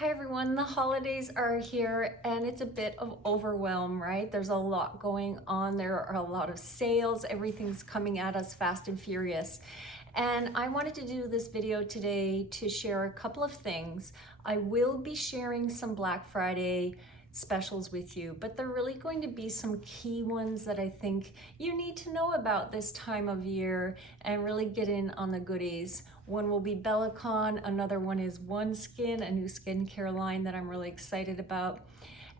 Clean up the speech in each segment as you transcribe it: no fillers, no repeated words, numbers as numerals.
Hi everyone, the holidays are here and it's a bit of overwhelm, right? There's a lot going on. There are a lot of sales. Everything's coming at us fast and furious. And I wanted to do this video today to share a couple of things. I will be sharing some Black Friday specials with you, but they're really going to be some key ones that I think you need to know about this time of year and really get in on the goodies. One will be Bellicon, another one is OneSkin, a new skincare line that I'm really excited about.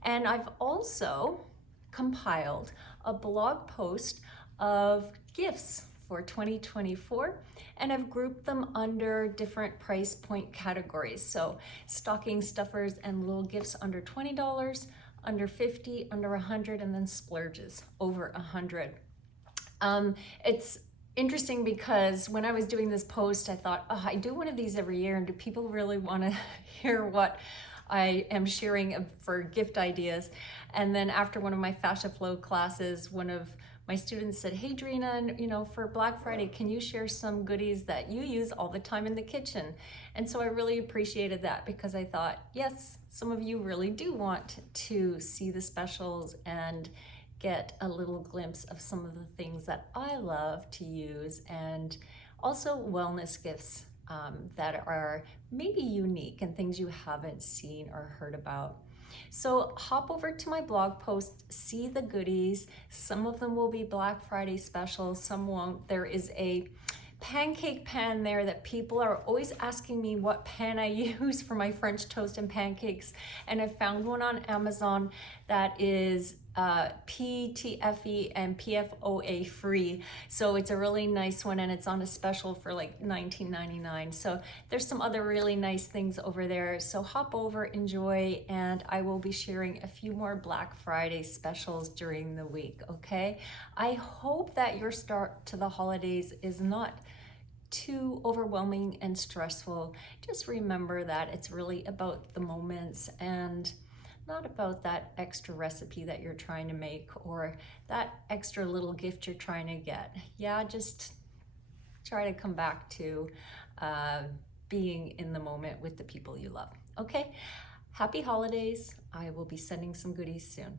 And I've also compiled a blog post of gifts for 2024, and I've grouped them under different price point categories. So stocking stuffers and little gifts under $20, under $50, under $100, and then splurges over $100. It's interesting because when I was doing this post, I thought, oh, I do one of these every year, and do people really want to hear what I am sharing for gift ideas? And then after one of my Fascia Flow classes, one of my students said, hey Dreena, for Black Friday, can you share some goodies that you use all the time in the kitchen? And so I really appreciated that because I thought, yes, some of you really do want to see the specials and get a little glimpse of some of the things that I love to use, and also wellness gifts that are maybe unique and things you haven't seen or heard about. So hop over to my blog post, see the goodies. Some of them will be Black Friday specials, some won't. There is a pancake pan there that people are always asking me what pan I use for my French toast and pancakes. And I found one on Amazon that is PTFE and PFOA free. So it's a really nice one, and it's on a special for like $19.99. So there's some other really nice things over there. So hop over, enjoy, and I will be sharing a few more Black Friday specials during the week, okay? I hope that your start to the holidays is not too overwhelming and stressful. Just remember that it's really about the moments and not about that extra recipe that you're trying to make or that extra little gift you're trying to get. Yeah, just try to come back to being in the moment with the people you love. Okay, happy holidays. I will be sending some goodies soon.